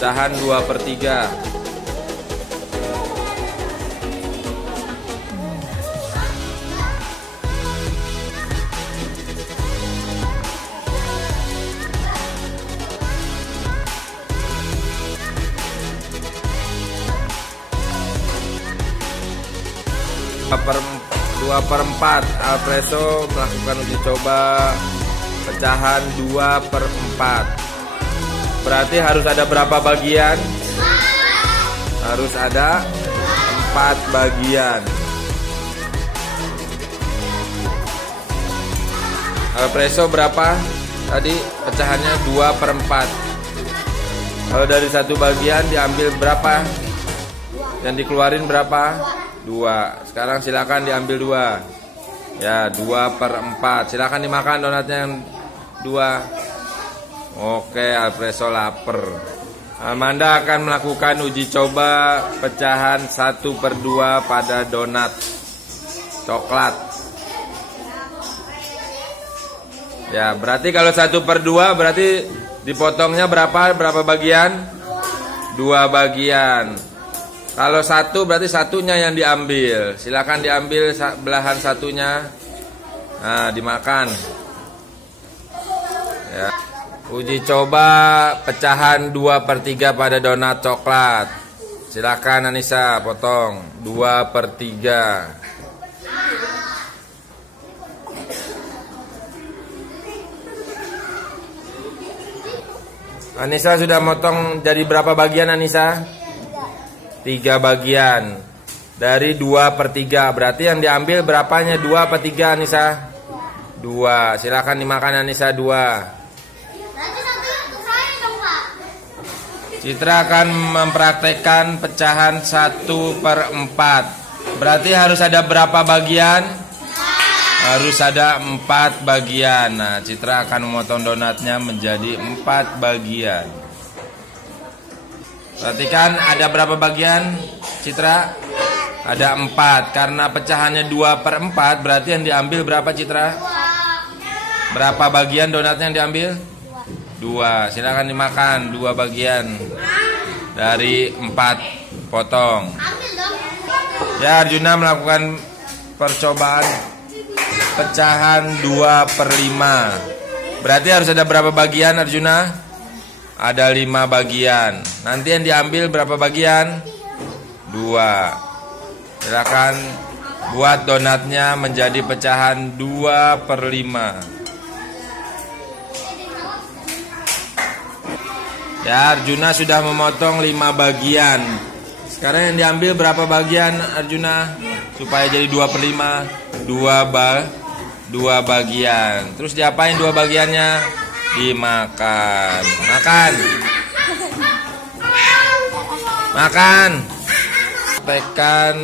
pecahan 2/3. Per 2/4. Alpreso melakukan uji coba pecahan 2/4. Berarti harus ada berapa bagian? Harus ada 4 bagian. Alpreso berapa? Tadi pecahannya 2/4. Kalau dari satu bagian diambil berapa? Yang dikeluarin berapa? 2. Sekarang silakan diambil 2. Ya, 2/4. Silakan dimakan donatnya yang 2. Oke, Alpreso lapar. Amanda akan melakukan uji coba pecahan 1/2 pada donat coklat. Ya, berarti kalau 1/2 berarti dipotongnya berapa bagian? 2 bagian. Kalau 1 berarti satunya yang diambil. Silakan diambil belahan satunya. Nah, dimakan. Ya. Uji coba pecahan 2/3 pada donat coklat. Silakan Anissa potong 2/3. Anissa sudah motong jadi berapa bagian Anissa? 3 bagian. Dari 2/3. Berarti yang diambil berapanya? 2 apa 3 Anissa? 2. Silakan dimakan Anissa 2. Citra akan mempraktekkan pecahan 1/4. Berarti harus ada berapa bagian? Harus ada 4 bagian. Nah, Citra akan memotong donatnya menjadi 4 bagian. Perhatikan ada berapa bagian Citra? Ada 4. Karena pecahannya 2/4 berarti yang diambil berapa Citra? Berapa bagian donatnya yang diambil? 2. Silakan dimakan 2 bagian dari 4 potong. Ya, Arjuna melakukan percobaan pecahan 2/5. Berarti harus ada berapa bagian Arjuna? Ada 5 bagian. Nanti yang diambil berapa bagian? 2. Silakan buat donatnya menjadi pecahan 2/5. Ya, Arjuna sudah memotong 5 bagian. Sekarang yang diambil berapa bagian Arjuna? Supaya jadi 2/5. 2 bagian. Terus diapain 2 bagiannya? Dimakan. Makan. Tekan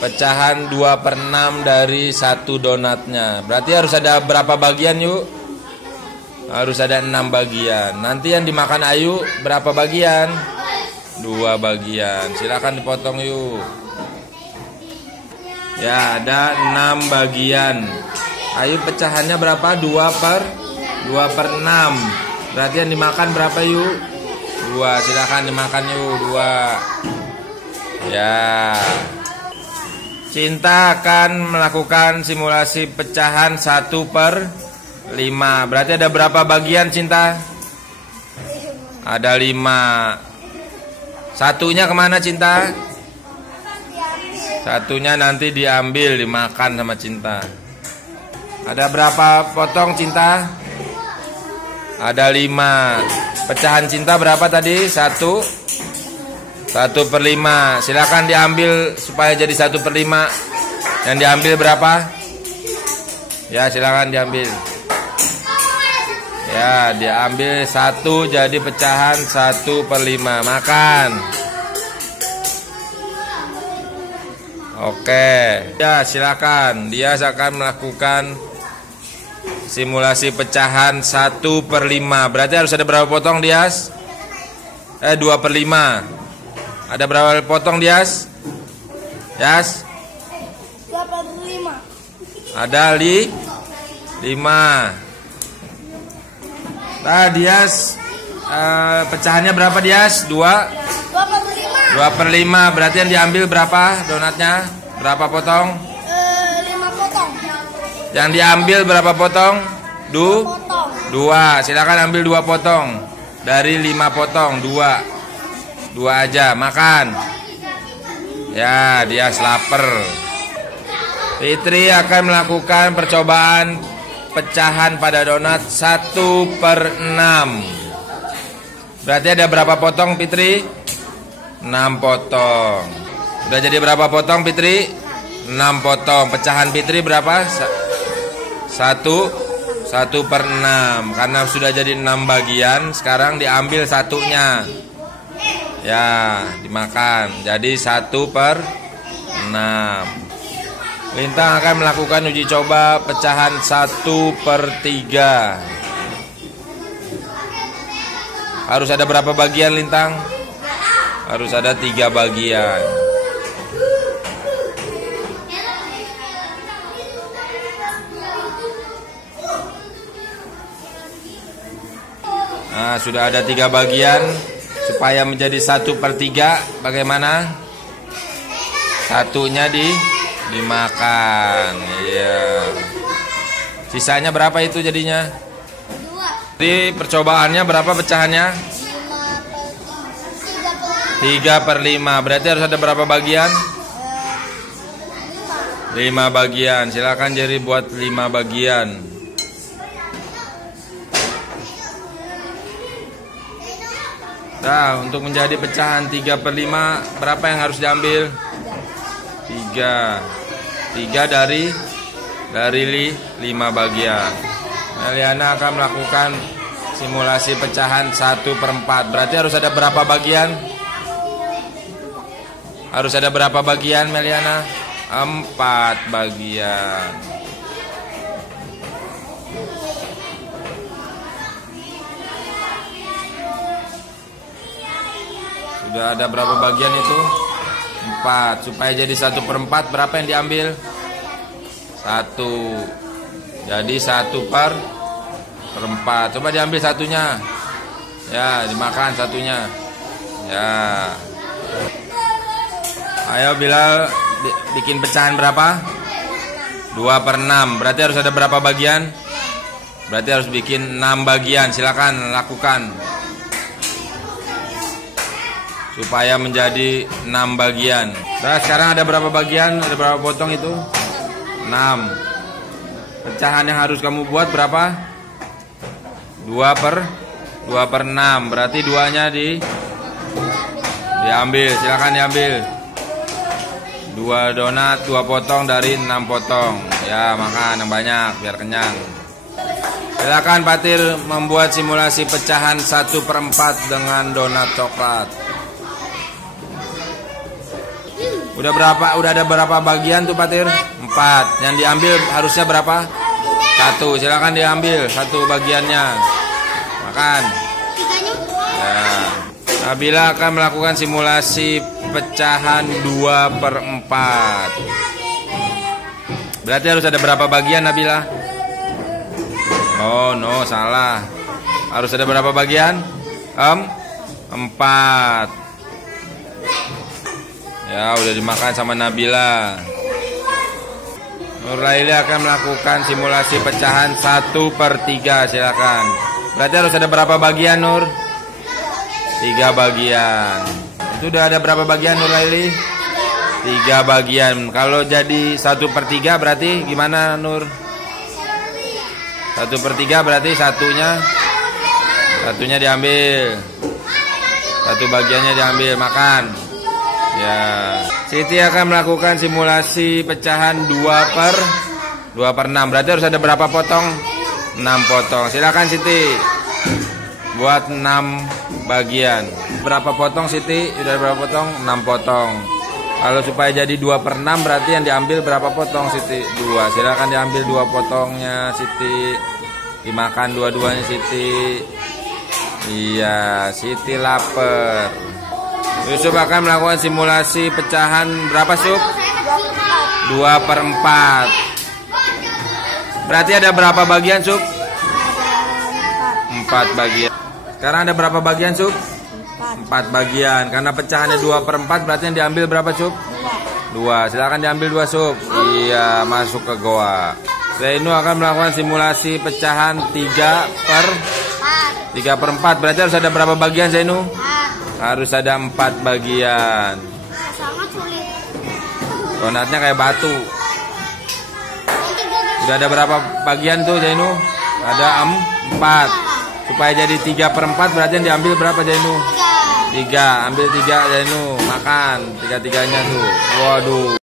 pecahan 2/6 dari 1 donatnya. Berarti harus ada berapa bagian yuk? Harus ada 6 bagian. Nanti yang dimakan Ayu berapa bagian? 2 bagian. Silakan dipotong yuk. Ya, ada 6 bagian. Ayu pecahannya berapa? 2/6. Berarti yang dimakan berapa yuk? 2. Silakan dimakan yuk 2. Ya. Cinta akan melakukan simulasi pecahan 1/5. Berarti ada berapa bagian Cinta? Ada 5. Satunya kemana Cinta? Satunya nanti diambil dimakan sama Cinta. Ada berapa potong Cinta? Ada 5. Pecahan Cinta berapa tadi? 1/5. Silakan diambil supaya jadi 1/5. Yang diambil berapa? Ya, silakan diambil. Ya, diambil 1 jadi pecahan 1/5. Makan. Oke. Ya, silakan. Dia akan melakukan simulasi pecahan 1/5. Berarti harus ada berapa potong Dias? 2/5. Ada berapa potong Dias? Yas? 2/5. Ada 5. Nah, Dias pecahannya berapa Dias? 2 per 5. Berarti yang diambil berapa donatnya? Berapa potong? 5 potong. Yang diambil berapa potong? 2. Silakan ambil 2 potong. Dari 5 potong 2 aja, makan. Ya, Dias lapar. Fitri akan melakukan percobaan pecahan pada donat 1 per 6. Berarti ada berapa potong Fitri? 6 potong. Udah jadi berapa potong Fitri? 6 potong. Pecahan Fitri berapa? 1 per 6. Karena sudah jadi 6 bagian, sekarang diambil satunya. Ya, dimakan. Jadi 1 per 6. Lintang akan melakukan uji coba pecahan 1 per 3. Harus ada berapa bagian Lintang? Harus ada 3 bagian. Nah, sudah ada 3 bagian. Supaya menjadi 1 per 3, bagaimana? Satunya dimakan. Iya. Sisanya berapa itu jadinya? 2. Di percobaannya berapa pecahannya? 3 per 5. Berarti harus ada berapa bagian? 5 bagian. Silakan Jerry buat 5 bagian. Nah, untuk menjadi pecahan 3 per 5, berapa yang harus diambil? 3 dari 5 bagian. Meliana akan melakukan simulasi pecahan 1 per 4. Berarti harus ada berapa bagian? Harus ada berapa bagian Meliana? 4 bagian. Sudah ada berapa bagian itu? 4. Supaya jadi 1 per 4, berapa yang diambil? 1. Jadi 1 per 4. Coba diambil satunya. Ya, dimakan satunya. Ya. Ayo Bilal, bikin pecahan berapa? 2 per 6. Berarti harus ada berapa bagian? Berarti harus bikin 6 bagian. Silakan lakukan. Supaya menjadi 6 bagian. Nah, sekarang ada berapa bagian? Ada berapa potong itu? 6. Pecahan yang harus kamu buat berapa? 2 per 6. Berarti 2-nya diambil. Silakan diambil. 2 donat, 2 potong dari 6 potong. Ya, makan yang banyak biar kenyang. Silakan Patir membuat simulasi pecahan 1 per 4 dengan donat coklat. Udah ada berapa bagian tuh Patir? 4. Yang diambil harusnya berapa? 1. Silakan diambil 1 bagiannya. Makan. Ya. Nabila akan melakukan simulasi pecahan 2 per 4. Berarti harus ada berapa bagian Nabila? Oh no, salah. Harus ada berapa bagian? 4. Ya, udah dimakan sama Nabila. Nurlaili akan melakukan simulasi pecahan 1 per 3. Silakan. Berarti harus ada berapa bagian Nur? 3 bagian. Itu udah ada berapa bagian Nurlaili? 3 bagian. Kalau jadi 1 per 3 berarti gimana Nur? 1 per 3 berarti satunya diambil. 1 bagiannya diambil, makan. Ya. Siti akan melakukan simulasi pecahan 2 per 6. Berarti harus ada berapa potong? 6 potong. Silakan Siti. Buat 6 bagian. Berapa potong Siti? Sudah berapa potong? 6 potong. Kalau supaya jadi 2 per 6 berarti yang diambil berapa potong Siti? 2. Silakan diambil 2 potongnya Siti. Dimakan dua-duanya Siti. Iya, Siti lapar. Yusuf akan melakukan simulasi pecahan berapa Sup? 2 per 4. Berarti ada berapa bagian Sup? 4 bagian. Sekarang ada berapa bagian, Sup? 4. 4 bagian. Karena pecahannya 2/4 berarti yang diambil berapa, Sup? 2. Silakan diambil 2, Sup. Iya, masuk ke goa. Zainu akan melakukan simulasi pecahan 3/4. Berarti harus ada berapa bagian, Zainu? 4. Harus ada 4 bagian. Sangat sulit. Donatnya kayak batu. Udah ada berapa bagian tuh, Zainu? Ada 4. Supaya jadi 3/4 berarti yang diambil berapa, Zainu? 3. Ambil 3, Zainu. Makan 3-3-nya tuh. Waduh.